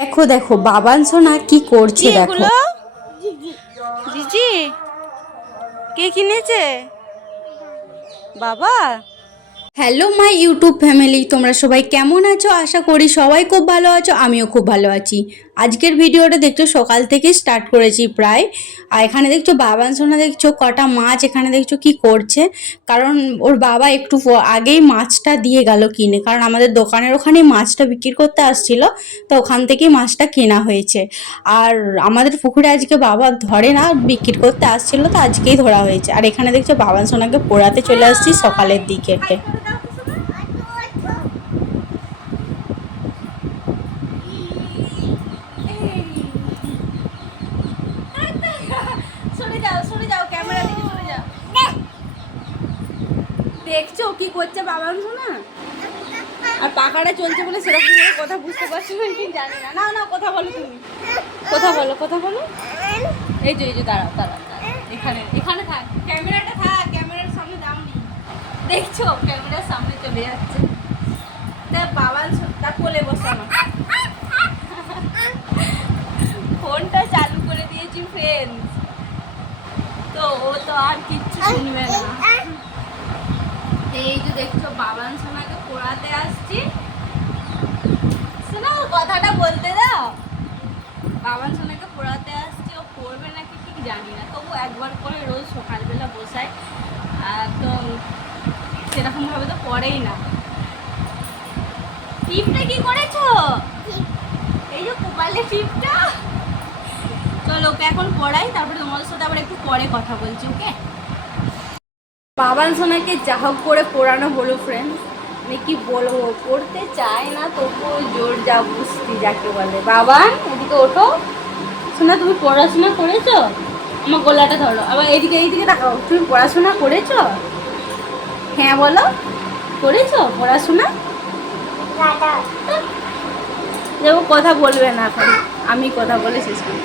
দেখো দেখো বাবান সোনা কি করছে দেখো। জিজি কে কিনেছে? বাবা? হ্যালো মাই ইউটিউব ফ্যামিলি তোমরা সবাই কেমন আছো? আশা করি সবাই খুব ভালো আছো আমিও খুব ভালো আছি। আজকের ভিডিওটা দেখছ, সকাল থেকে স্টার্ট করেছি প্রায়। আর এখানে দেখছ, বাবান সোনা দেখছ, কটা মাছ এখানে দেখছ কি করছে। কারণ ওর বাবা একটু আগেই মাছটা দিয়ে গেল কিনে। কারণ আমাদের দোকানের ওখানে মাছটা বিক্রি করতে আসছিল, তো ওখান থেকেই মাছটা কেনা হয়েছে। আর আমাদের পুকুরে আজকে বাবা ধরে না, বিক্রি করতে আসছিল, তো আজকেই ধরা হয়েছে। আর এখানে দেখছ, বাবান সোনাকে পোড়াতে চলে আসছি সকালের দিকে সরে যাও সরে যাও ক্যামেরা দিকে সরে যাও দেখছ কি করছে বাবা না আর পাখাটা চলছে বলে সেরকম কথা বুঝতে পারছ না কি জানি না। না না কথা বলো তুমি। কথা বলো কথা বলো। এই যে এই যে, দাঁড়াও দাঁড়াও। এখানে এখানে থাক। ক্যামেরাটা থাক, ক্যামেরার সামনে দাওনি দেখছ, ক্যামেরার সামনে চলে যাচ্ছে। তা বাবা তা কোলে বসে আমার। ফোনটা চালু করে দিয়েছি ফ্রেন্ডস তো ও তো আর কিচ্ছু শুনবে না। এই যে দেখছ বাবান সোনাকে পড়াতে আসছি। শোনো কথাটা বলতে দাও। বাবান সোনাকে পড়াতে আসছি ও পড়বে নাকি ঠিক জানি না। তবু একবার করে রোজ সকালবেলা আর তো সেরকম ভাবে তো পড়েই না। টিপটা কি করেছ? এই যে মোবাইলের টিপটা। চলো ওকে এখন পড়াই তারপরে তোমাদের সাথে আবার একটু পরে কথা বলছি ওকে? বাবান সোনাকে যা হোক করে পড়ানো হলো ফ্রেন্ড আমি কি বলব? পড়তে চায় না, তবুও জোর যা বুঝতি যাকে বলে। বাবা, এদিকে ওঠো। শোনা, তুমি পড়াশোনা করেছ? আমার গলাটা ধরো। আবার এইদিকে এইদিকে তাকাও। তুমি পড়াশোনা করেছ? হ্যাঁ বলো। করেছ পড়াশোনা? দেখো কথা বলবে না এখন। আমি কথা বলে শেষ করি।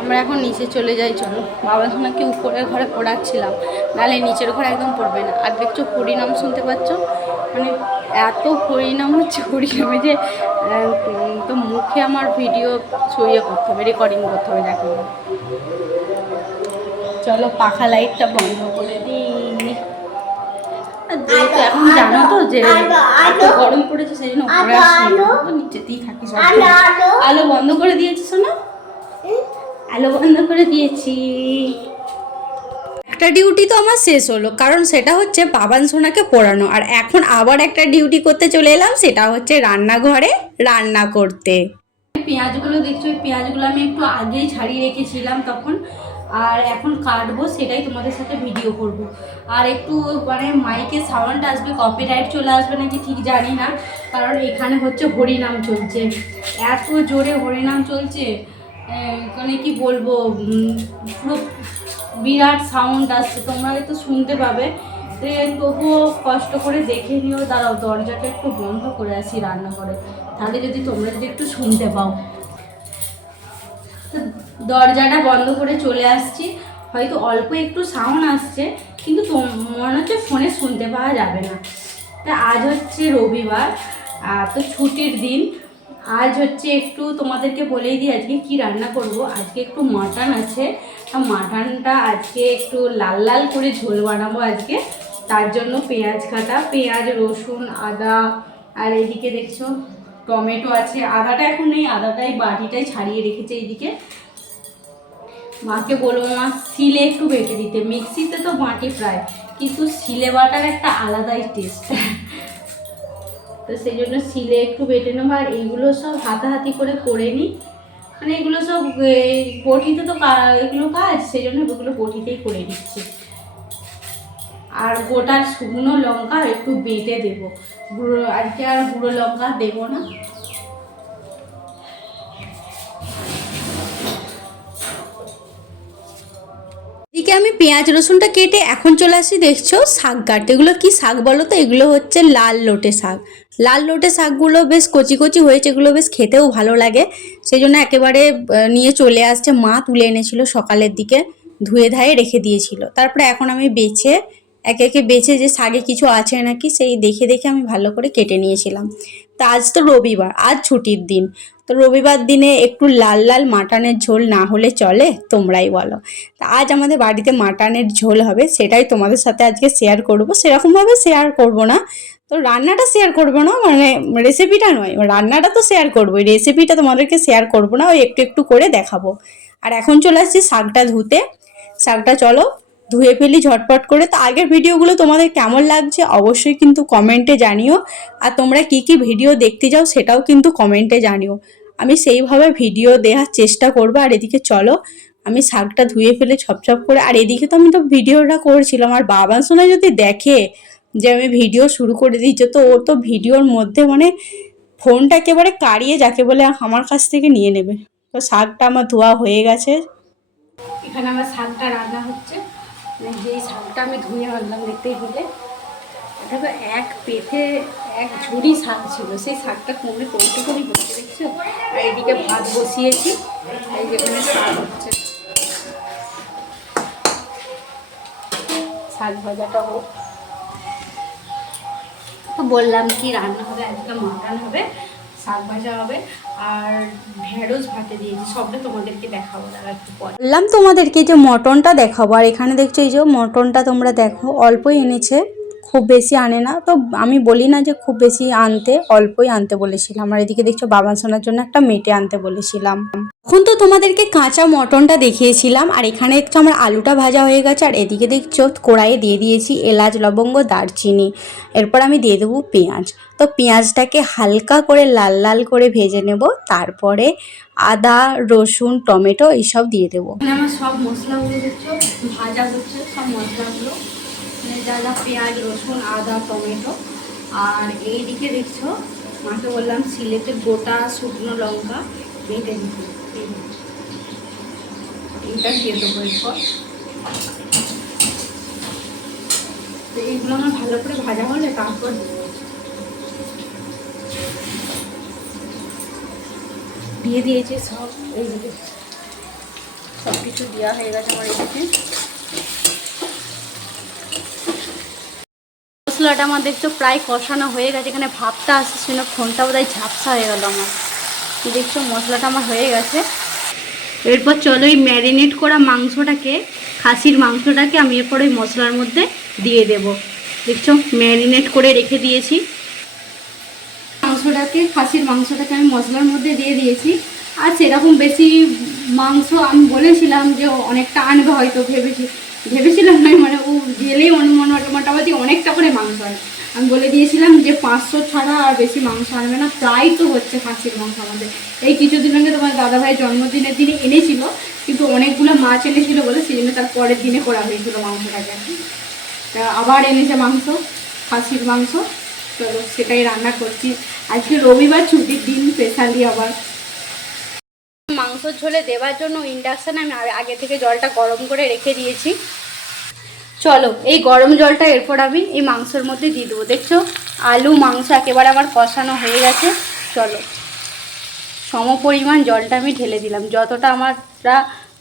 আমরা এখন নিচে চলে যাই, চলো। বাবা সোনাকে উপরের ঘরে পড়াচ্ছিলাম। নাহলে নিচের ঘরে একদম পড়বে না। আর দেখছ পরিণাম শুনতে পাচ্ছ? মানে এত হরিনাম হচ্ছে হরিনামে যে তো মুখে আমার ভিডিও ছড়িয়ে করতে হবে রেকর্ডিং করতে হবে দেখো। চলো পাখা লাইটটা বন্ধ করে দিই। যেহেতু এখন জানো তো যে এত গরম পড়েছে সেই জন্য উপরে নিচেতেই থাকি সব আলো বন্ধ করে দিয়েছি শোনা? আলো বন্ধ করে দিয়েছি। একটা ডিউটি তো আমার শেষ হলো, কারণ সেটা হচ্ছে বাবান সোনাকে পড়ানো। আর এখন আবার একটা ডিউটি করতে চলে এলাম, সেটা হচ্ছে রান্নাঘরে রান্না করতে। পেঁয়াজগুলো দেখছ পেঁয়াজগুলো আমি একটু আগেই ছাড়িয়ে রেখেছিলাম তখন। আর এখন কাটবো, সেটাই তোমাদের সাথে ভিডিও করব। আর একটু মানে মাইকে সাউন্ড আসবে কপি কপিরাইট চলে আসবে নাকি ঠিক জানি না, কারণ এখানে হচ্ছে হরিনাম চলছে। এত জোরে হরিনাম চলছে মানে কি বলব পুরো বিরাট সাউন্ড আসছে, তোমরা তো শুনতে পাবে। তবুও কষ্ট করে দেখে নিও, দাঁড়াও, দরজাটা একটু বন্ধ করে আসি রান্নাঘরে। তাহলে যদি তোমরা যদি একটু শুনতে পাও। তো দরজাটা বন্ধ করে চলে আসছি। হয়তো অল্প একটু সাউন্ড আসছে, কিন্তু মনে হচ্ছে ফোনে শুনতে পাওয়া যাবে না। তা আজ হচ্ছে রবিবার তো ছুটির দিন। আজ হচ্ছে একটু তোমাদেরকে বলেই দিই, আজকে কি রান্না করব? আজকে একটু মাটন আছে। মাটনটা আজকে একটু লাল লাল করে ঝোল বানাবো আজকে। তার জন্য পেঁয়াজ কাটা, পেঁয়াজ, রসুন, আদা, আর এদিকে দেখছ টমেটো আছে। আদাটা এখন নেই আদাটাই বাটিটাই ছাড়িয়ে রেখেছে এইদিকে। মাকে বলব মা, শিলে একটু বেটে দিতে। মিক্সিতে তো বাটি প্রায়, কিন্তু শিলে বাটার একটা আলাদাই টেস্ট তো সেই জন্য শিলে একটু বেটে নেব, আর এইগুলো সব হাতাহাতি করে করে নিই। মানে এগুলো সব বটিতে তো এগুলো কাজ, সেই জন্য ওগুলো বটিতেই করে নিচ্ছি। আর গোটা শুকনো লঙ্কা একটু বেটে দেবো। গুঁড়ো আজকে আর গুঁড়ো লঙ্কা দেবো না। আমি পেঁয়াজ, রসুনটা কেটে এখন চলে আসি, দেখছ? শাক কাটতে। এগুলো কি শাক বলো তো? এগুলো হচ্ছে লাল লোটে শাক। লাল লোটে শাকগুলো বেশ কচি কচি হয়েছে, এগুলো বেশ খেতেও ভালো লাগে। সেই জন্য একেবারে নিয়ে চলে আসছে। মা তুলে এনেছিল সকালের দিকে, ধুয়ে ধায়ে রেখে দিয়েছিল। তারপরে এখন আমি বেছে, একে একে বেছে যে শাকে কিছু আছে নাকি, সেই দেখে দেখে আমি ভালো করে কেটে নিয়েছিলাম। তা আজ তো রবিবার, আজ ছুটির দিন। তো রবিবার দিনে একটু লাল লাল মাটনের ঝোল না হলে চলে? তোমরাই বলো। তা আজ আমাদের বাড়িতে মাটনের ঝোল হবে, সেটাই তোমাদের সাথে আজকে শেয়ার করব। সেরকমভাবে শেয়ার করব না। তো রান্নাটা শেয়ার করব না মানে রেসিপিটা নয়, রান্নাটা তো শেয়ার করব রেসিপিটা তোমাদেরকে শেয়ার করব না, ওই একটু একটু করে দেখাবো। আর এখন চলে আসছি শাকটা ধুতে। শাকটা চলো ধুয়ে ফেলি ঝটপট করে। তো আগের ভিডিওগুলো তোমাদের কেমন লাগছে অবশ্যই কিন্তু কমেন্টে জানিও। আর তোমরা কি কি ভিডিও দেখতে যাও সেটাও কিন্তু কমেন্টে জানিও। আমি সেইভাবে ভিডিও দেওয়ার চেষ্টা করব। আর এদিকে চলো, আমি শাকটা ধুয়ে ফেলে ছপছপ করে। আর এদিকে তো আমি তো ভিডিওটা করছিলাম। আর বাবা শোনা যদি দেখে যে আমি ভিডিও শুরু করে দিয়েছি, তো ও তো ভিডিওর মধ্যে মানে ফোনটা একেবারে কাড়িয়ে যাকে বলে আমার কাছ থেকে নিয়ে নেবে। তো শাকটা আমার ধোয়া হয়ে গেছে। এখানে আমার শাকটা রান্না হচ্ছে। যেই শাকটা আমি ধুয়ে আনলাম দেখতেই হলে তো এক পেটে এক ঝুড়ি শাক ছিল, সেই শাকটা কমে কমতে করেই হচ্ছে দেখছ? আর এদিকে ভাত বসিয়েছি, এই যেখানে শাক হচ্ছে। শাক ভাজাটা হোক। বললাম কি রান্না হবে, আজকে মাটন হবে। শাক ভাজা হবে আর ঢেঁড়স ভাতে দিয়েছি, সবটা তোমাদেরকে দেখাবো একটু বললাম তোমাদেরকে যে মটনটা দেখাবো, আর এখানে দেখছ এই যে মটনটা তোমরা দেখো, অল্পই এনেছে, খুব বেশি আনে না। তো আমি বলি না যে খুব বেশি আনতে, অল্পই আনতে বলেছিলাম। আর এদিকে দেখছ বাবা শোনার জন্য একটা মেটে আনতে বলেছিলাম। এখন তো তোমাদেরকে কাঁচা মটনটা দেখিয়েছিলাম, আর এখানে দেখছ আমার আলুটা ভাজা হয়ে গেছে, আর এদিকে দেখছ কড়াইয়ে দিয়ে দিয়েছি এলাচ, লবঙ্গ, দারচিনি। এরপর আমি দিয়ে দেবো পেঁয়াজ। তো পেঁয়াজটাকে হালকা করে লাল লাল করে ভেজে নেব, তারপরে আদা, রসুন, টমেটো এইসব দিয়ে দেবো। আমার সব মশলাগুলো দেখছ ভাজা হচ্ছে সব মশলাগুলো। যা পেঁয়াজ, রসুন, আদা, টমেটো, আর এইদিকে দেখছ, মাকে বললাম সিলেটে গোটা শুকনো লঙ্কা বেটে দিতে। এইটা দিয়ে দেবো এরপর। এইগুলো আমার ভালো করে ভাজা হলে তারপর দিয়ে দিয়েছি সব, এই সব কিছু দেওয়া হয়ে গেছে আমার এদিকে মশলাটা আমার দেখছ প্রায় কষানো হয়ে গেছে, এখানে ভাবটা আসছে শুনে ফোনটা বোধহয় ঝাপসা হয়ে গেল আমার। দেখছ, মশলাটা আমার হয়ে গেছে। এরপর চলো এই ম্যারিনেট করা মাংসটাকে, খাসির মাংসটাকে আমি এরপর ওই মশলার মধ্যে দিয়ে দেব। দেখছ? ম্যারিনেট করে রেখে দিয়েছি। মাংসটাকে, খাসির মাংসটাকে আমি মশলার মধ্যে দিয়ে দিয়েছি। আর সেরকম বেশি মাংস আমি বলেছিলাম যে অনেকটা আনবে হয়তো, ভেবেছি, ভেবেছিলাম নয় মানে ও গেলেই মনে- মোটামুটি অনেকটা করে মাংস আনে আমি বলে দিয়েছিলাম যে পাঁচশো ছাড়া আর বেশি মাংস আনবে না, প্রায় তো হচ্ছে খাসির মাংস আমাদের। এই কিছুদিন আগে তোমার দাদাভাইয়ের জন্মদিনের দিনে এনেছিল, কিন্তু অনেকগুলো মাছ এনেছিল বলে সেই জন্য তার পরের দিনে করা হয়েছিল মাংসটাকে। আবার এনেছে মাংস, খাসির মাংস। চলো সেটাই রান্না করছি। আজকে রবিবার ছুটির দিন স্পেশালি আবার। মাংসর ঝোলে দেওয়ার জন্য ইন্ডাকশান আমি আগে থেকে জলটা গরম করে রেখে দিয়েছি। চলো, এই গরম জলটা এরপর আমি এই মাংসের মধ্যে দিয়ে দেবো। দেখছ? আলু, মাংস একেবারে আমার কষানো হয়ে গেছে। চলো। সম পরিমাণ জলটা আমি ঢেলে দিলাম। যতটা আমার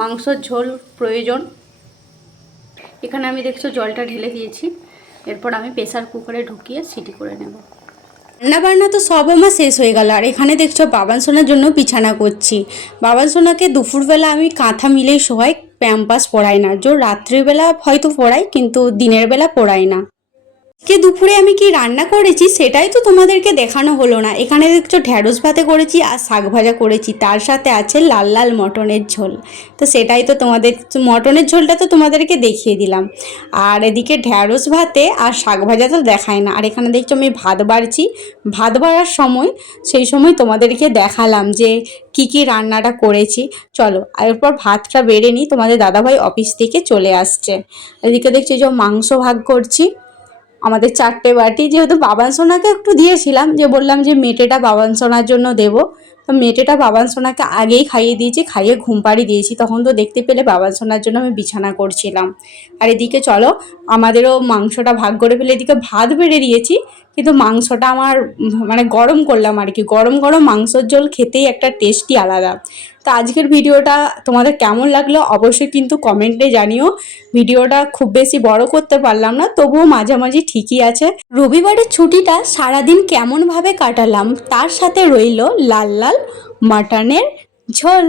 মাংসর ঝোল প্রয়োজন। এখানে আমি দেখছ জলটা ঢেলে দিয়েছি। এরপর আমি প্রেসার কুকারে ঢুকিয়ে সিটি করে নেব। রান্না বান্না তো সব আমার শেষ হয়ে গেল। আর এখানে দেখছ বাবান সোনার জন্য বিছানা করছি। বাবান সোনাকে দুপুরবেলা আমি কাঁথা মিলেই সবাই প্যাম্পাস পড়াই না। জোর রাত্রিবেলা হয়তো পড়াই, কিন্তু দিনের বেলা পড়াই না। আজকে দুপুরে আমি কি রান্না করেছি সেটাই তো তোমাদেরকে দেখানো হলো না। এখানে দেখছ ঢ্যাঁড়স ভাতে করেছি আর শাক ভাজা করেছি। তার সাথে আছে লাল লাল মটনের ঝোল। তো সেটাই তো তোমাদের, মটনের ঝোলটা তো তোমাদেরকে দেখিয়ে দিলাম। আর এদিকে ঢ্যাঁড়স ভাতে আর শাক ভাজা তো দেখায় না। আর এখানে দেখছ আমি ভাত বাড়ছি। ভাত বাড়ার সময়, সেই সময় তোমাদেরকে দেখালাম যে কি কি রান্নাটা করেছি। চলো, আর এরপর ভাতটা বেড়ে নিই। তোমাদের দাদাভাই অফিস থেকে চলে আসছে। এদিকে দেখছি যে মাংস ভাগ করছি। আমাদের চারটে বাটি, যেহেতু বাবান সোনাকে একটু দিয়েছিলাম, যে বললাম যে মেটেটা বাবান সোনার জন্য দেব। তো মেটেটা বাবান সোনাকে আগেই খাইয়ে দিয়েছি, খাইয়ে ঘুম পাড়ি দিয়েছি। তখন তো দেখতে পেলে বাবান সোনার জন্য আমি বিছানা করছিলাম। আর এদিকে চলো, আমাদেরও মাংসটা ভাগ করে ফেলে, এদিকে ভাত বেড়ে দিয়েছি, কিন্তু মাংসটা আমার মানে গরম করলাম আর কি। গরম গরম মাংসর ঝোল খেতেই একটা টেস্টি আলাদা। তো আজকের ভিডিওটা তোমাদের কেমন লাগল অবশ্যই কিন্তু কমেন্টে জানিও। ভিডিওটা খুব বেশি বড় করতে পারলাম না, তবুও মাঝামাঝি ঠিকই আছে। রবিবারের ছুটিটা সারাদিন কেমনভাবে কাটালাম তার সাথে রইল লাল লাল মাটনের ঝোল।